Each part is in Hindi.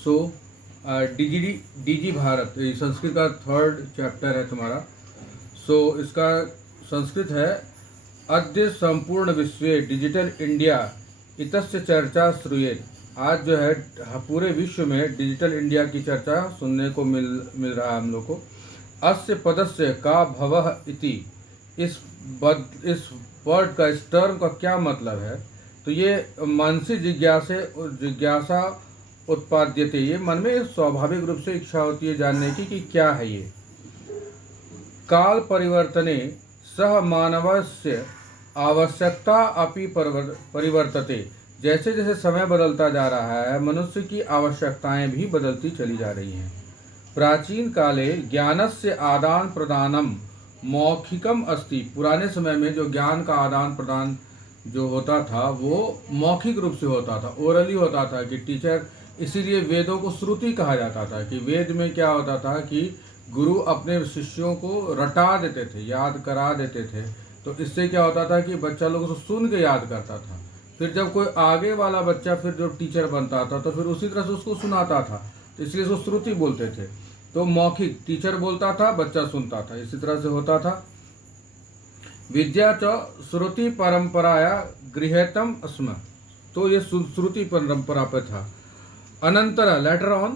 सो डीजी डीजी भारत, ये संस्कृत का थर्ड चैप्टर है तुम्हारा। सो इसका संस्कृत है, अद्य संपूर्ण विश्वे डिजिटल इंडिया इतस्य चर्चा श्रूयेत। आज जो है पूरे विश्व में डिजिटल इंडिया की चर्चा सुनने को मिल रहा है हम लोग को। अस्य पदस्य का भवः इति, इस वर्ड का, इस टर्म का क्या मतलब है? तो ये मानसी जिज्ञासा उत्पाद्यते, ये मन में स्वाभाविक रूप से इच्छा होती है जानने की कि क्या है ये। काल परिवर्तने सह मानवस्य आवश्यकता अपि परिवर्तते, जैसे जैसे समय बदलता जा रहा है मनुष्य की आवश्यकताएं भी बदलती चली जा रही हैं। प्राचीन काले ज्ञानस्य आदान प्रदानम मौखिकम अस्ति, पुराने समय में जो ज्ञान का आदान प्रदान जो होता था वो मौखिक रूप से होता था, ओरली होता था कि टीचर, इसीलिए वेदों को श्रुति कहा जाता था कि वेद में क्या होता था कि गुरु अपने शिष्यों को रटा देते थे, याद करा देते थे। तो इससे क्या होता था कि बच्चा लोग उसको सुन के याद करता था, फिर जब कोई आगे वाला बच्चा फिर जो टीचर बनता था तो फिर उसी तरह से उसको सुनाता था, तो इसलिए उसको श्रुति बोलते थे। तो मौखिक, टीचर बोलता था, बच्चा सुनता था, इसी तरह से होता था। विद्या च श्रुति परंपराया गृह्यतम स्म, तो ये श्रुति परंपरा पर था। अनंतर लेटर ऑन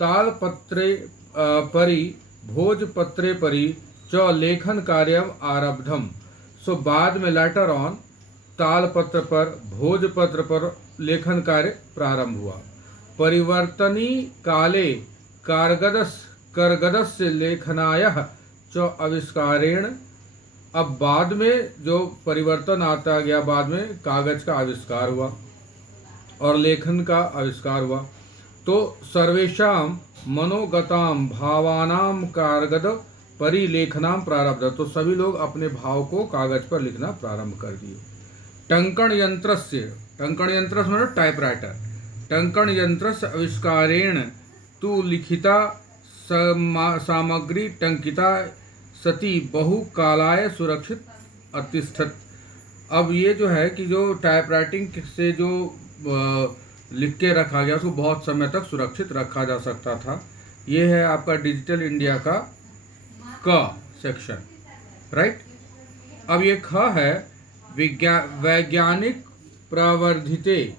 तालपत्रे परि भोजपत्रे परि च लेखन कार्यम आरब्धम। सो बाद में लेटर ऑन तालपत्र पर, भोजपत्र पर लेखन कार्य प्रारंभ हुआ। परिवर्तनी काले करगदस्य लेखनायः च आविष्कारेण, अब बाद में जो परिवर्तन आता गया, बाद में कागज का आविष्कार हुआ और लेखन का आविष्कार हुआ। तो सर्वेषाम मनोगताम भावानाम कागद परिलेखनाम प्रारब्ध, तो सभी लोग अपने भाव को कागज पर लिखना प्रारंभ कर दिए। टंकण यंत्रस्य, टंकण यंत्र मतलब टाइपराइटर, टंकण यंत्रस्य आविष्कारेण तु लिखिता सामग्री टंकिता सती बहु कालाय सुरक्षित अतिष्ठत। अब ये जो है कि जो टाइपराइटिंग से जो लिख के रखा गया उसको बहुत समय तक सुरक्षित रखा जा सकता था। ये है आपका डिजिटल इंडिया का क सेक्शन, राइट। अब ये ख है वैज्ञानिक प्रवर्धिते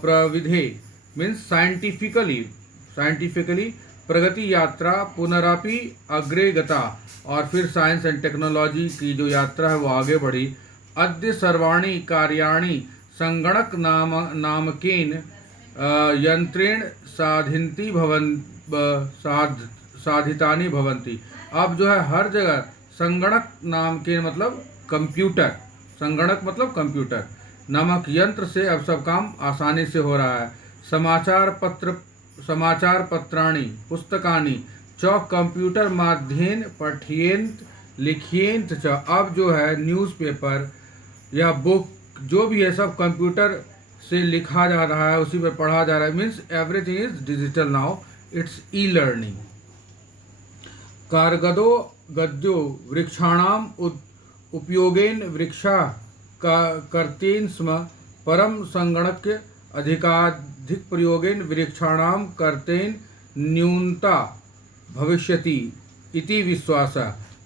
प्रविधे, मीन्स साइंटिफिकली प्रगति यात्रा पुनरापि अग्रे गता, और फिर साइंस एंड टेक्नोलॉजी की जो यात्रा है वो आगे बढ़ी। अद्य सर्वाणि कार्याणि संगणक नामकेन यंत्रेण साधितानि भवन्ति। अब जो है हर जगह संगणक नाम के मतलब कंप्यूटर, संगणक मतलब कंप्यूटर नामक यंत्र से अब सब काम आसानी से हो रहा है। समाचार पत्राणि पुस्तकानि च कंप्यूटर माध्येन पठ्येन्त लिख्येन्त च, अब जो है न्यूज़पेपर या बुक जो भी है सब कंप्यूटर से लिखा जा रहा है, उसी पर पढ़ा जा रहा है। Means everything is digital now, it's e learning. कारगदो गद्यो वृक्षाणाम उपयोगेन वृक्षा कर्तेन स्म, परम संगणक अधिकाधिक प्रयोगेन वृक्षाणाम कर्तेन न्यूनता भविष्यति इति विश्वास।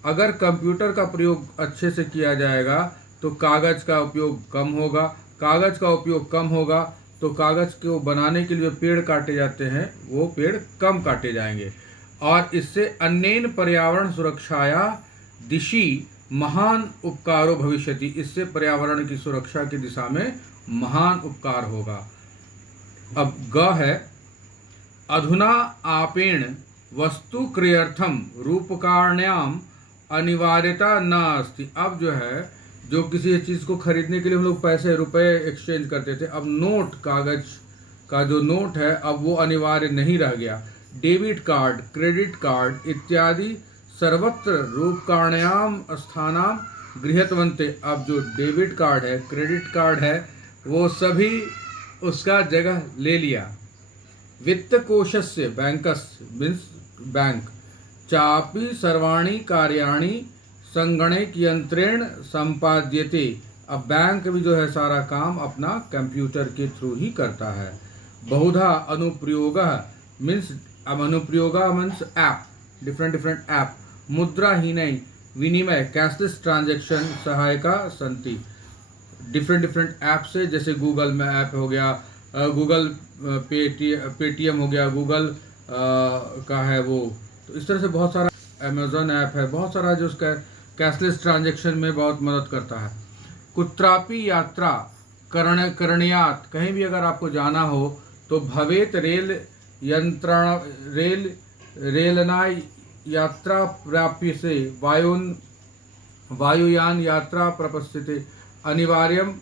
अगर कंप्यूटर का प्रयोग अच्छे से किया जाएगा तो कागज का उपयोग कम होगा, कागज का उपयोग कम होगा तो कागज को बनाने के लिए पेड़ काटे जाते हैं वो पेड़ कम काटे जाएंगे, और इससे अन्येन पर्यावरण सुरक्षाया दिशि महान उपकारो भविष्यति, इससे पर्यावरण की सुरक्षा की दिशा में महान उपकार होगा। अब ग है अधुना आपेण वस्तु क्रियर्थम रूपकाण्याम अनिवार्यता न अस्ति। अब जो है जो किसी चीज़ को खरीदने के लिए हम लोग पैसे रुपए एक्सचेंज करते थे, अब नोट, कागज का जो नोट है अब वो अनिवार्य नहीं रह गया। डेबिट कार्ड, क्रेडिट कार्ड इत्यादि सर्वत्र रूपकाण्याम स्थानाम गृह्यतवन्ते। अब जो डेबिट कार्ड है, क्रेडिट कार्ड है, वो सभी उसका जगह ले लिया। वित्त कोशस्य बैंकस मीन्स बैंक चापि सर्वाणि कार्याणि संगणक यंत्रेण संपाद्यते। अब बैंक भी जो है सारा काम अपना कंप्यूटर के थ्रू ही करता है। बहुधा अनुप्रयोगः मीन्स अनुप्रयोगः मीन्स ऐप, डिफरेंट ऐप, मुद्राहीनै विनिमय कैशलेस ट्रांजैक्शन सहायका संति। डिफरेंट ऐप से, जैसे गूगल में ऐप हो गया, गूगल पेटीएम हो गया, गूगल का है वो, तो इस तरह से बहुत सारा, अमेजोन ऐप है, बहुत सारा जो उसका कैशलेस ट्रांजैक्शन में बहुत मदद करता है। कुत्रापि यात्रा करणीयात, कहीं भी अगर आपको जाना हो तो भवेत रेलना यात्रा प्राप्य से वायुयान यात्रा प्रपस्यते अनिवार्यम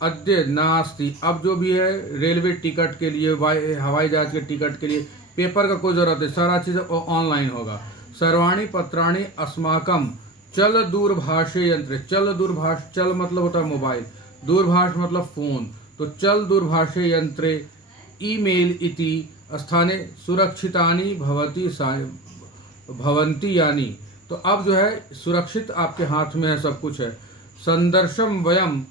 अद्य नास्ति। अब जो भी है रेलवे टिकट के लिए, हवाई जहाज के टिकट के लिए पेपर का कोई ज़रूरत है, सारा चीज़ ऑनलाइन होगा। सर्वाणी पत्राणि अस्माकम चल दूरभाषे यंत्र, चल दूरभाष, चल मतलब होता है मोबाइल, दूरभाष मतलब फ़ोन, तो चल दूरभाषे यंत्रे ईमेल इति स्थाने सुरक्षितानि भवन्ति यानी। तो अब जो है सुरक्षित आपके हाथ में है, सब कुछ है। संदर्शम वयम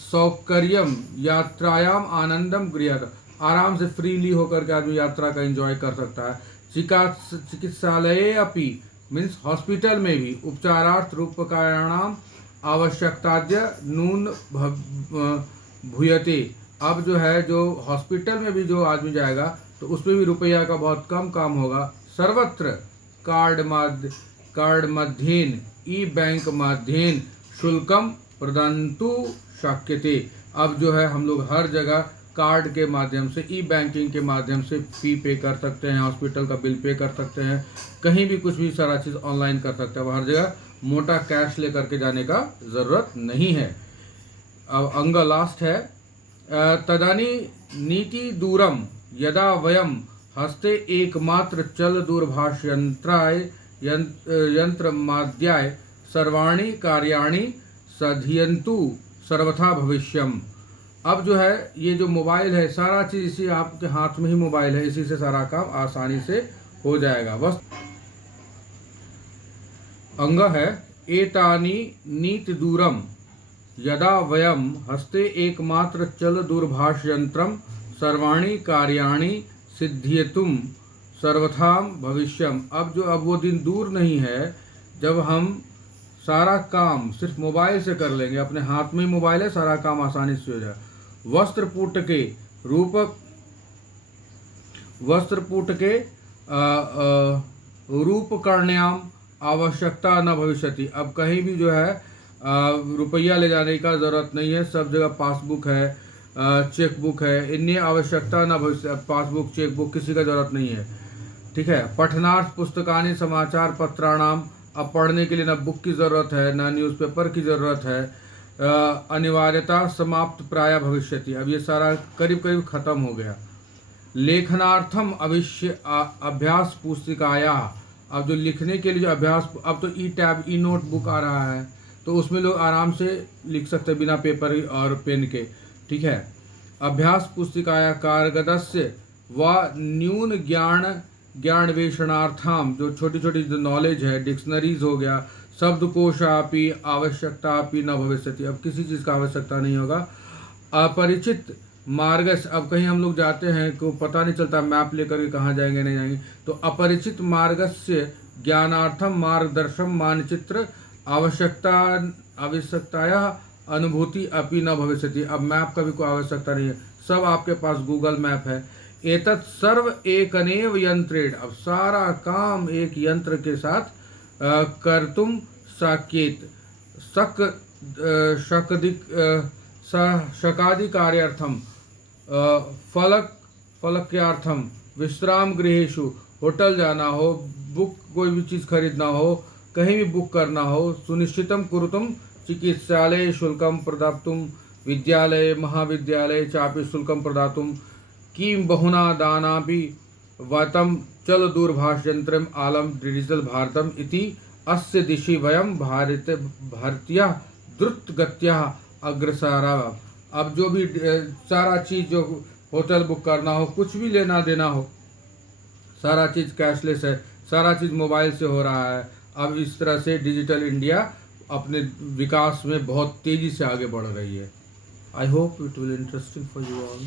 सौकर्यम यात्रायाम आनंदम गृहत, आराम से फ्रीली होकर के आदमी यात्रा का एंजॉय कर सकता है। चिकित्सालये अपि मीन्स हॉस्पिटल में भी उपचारार्थ रूपकाणाम आवश्यकताद्य नून भूयते। अब जो है, जो हॉस्पिटल में भी जो आदमी जाएगा तो उसमें भी रुपया का बहुत कम काम होगा। सर्वत्र कार्ड मध्येन ई बैंक माध्येन शुल्कम प्रदंतु शक्यते। अब जो है हम लोग हर जगह कार्ड के माध्यम से, ई बैंकिंग के माध्यम से फी पे कर सकते हैं, हॉस्पिटल का बिल पे कर सकते हैं, कहीं भी कुछ भी सारा चीज़ ऑनलाइन कर सकते हैं। हर जगह मोटा कैश लेकर के जाने का ज़रूरत नहीं है। अब अंग लास्ट है, तदानी नीति दूरम यदा वयम हस्ते एकमात्र चल दूरभाष यंत्र माध्याय सर्वाणी कार्याणि सधियंतु सर्वथा भविष्यम। अब जो है ये जो मोबाइल है, सारा चीज़ इसी आपके हाथ में ही मोबाइल है, इसी से सारा काम आसानी से हो जाएगा। बस अंग है, एतानी नीति दूरम यदा वयम हस्ते एकमात्र चल दूरभाष यंत्रम सर्वाणी कार्याणि सिद्ध्येतुम सर्वथाम भविष्यम। अब वो दिन दूर नहीं है जब हम सारा काम सिर्फ मोबाइल से कर लेंगे, अपने हाथ में ही मोबाइल है, सारा काम आसानी से हो जाएगा। वस्त्रपूट के रूपकर्ण्याम आवश्यकता न भविष्यति। अब कहीं भी जो है रुपया ले जाने का ज़रूरत नहीं है, सब जगह पासबुक है, चेक बुक है, इन्हें आवश्यकता न भविष्य, पासबुक चेक बुक किसी का ज़रूरत नहीं है। ठीक है। पठनार्थ पुस्तकानि समाचार पत्राणाम, अब पढ़ने के लिए ना बुक की ज़रूरत है, ना न्यूज़पेपर की ज़रूरत है। अनिवार्यता समाप्त प्राय भविष्यति, अब ये सारा करीब करीब ख़त्म हो गया। लेखनार्थम अभ्यास पुस्तिकाया, अब जो लिखने के लिए जो अभ्यास, अब तो ई टैब ई नोट बुक आ रहा है, तो उसमें लोग आराम से लिख सकते हैं बिना पेपर और पेन के। ठीक है। अभ्यास पुस्तिकाया कारगदस्य व न्यून ज्ञानवेषणार्थम, जो छोटी छोटी जो नॉलेज है, डिक्शनरीज हो गया, शब्दकोशापि आवश्यकतापि न भविष्यति, अब किसी चीज़ का आवश्यकता नहीं होगा। अपरिचित मार्ग, अब कहीं हम लोग जाते हैं को पता नहीं चलता मैप लेकर के कहाँ जाएंगे नहीं जाएंगे, तो अपरिचित मार्गस्य ज्ञानार्थम मार्गदर्शन मानचित्र आवश्यकताया अनुभूति अपि न भविष्यति, अब मैप का भी कोई आवश्यकता नहीं है, सब आपके पास गूगल मैप है। एतत् सर्व एकनेव यंत्रेण, अब सारा काम एक यंत्र के साथ कर्तुम शक्येत। शकादि कार्यार्थम फलक्यार्थम विश्राम गृहेषु, होटल जाना हो, बुक कोई भी चीज़ खरीदना हो, कहीं भी बुक करना हो, सुनिश्चितम कुरुतुम चिकित्सालय शुल्कम प्रदातुम विद्यालय महाविद्यालय चापि शुल्कम प्रदातुम किं बहुना दानापि वतम चल दूरभाष यंत्रम आलम डिजिटल भारतम इति अस्य दिशि वयम भारतीय द्रुत गत्या अग्रसरा। अब जो भी सारा चीज़, जो होटल बुक करना हो, कुछ भी लेना देना हो, सारा चीज़ कैशलेस है, सारा चीज़ मोबाइल से हो रहा है। अब इस तरह से डिजिटल इंडिया अपने विकास में बहुत तेज़ी से आगे बढ़ रही है। I hope it will interesting for you all.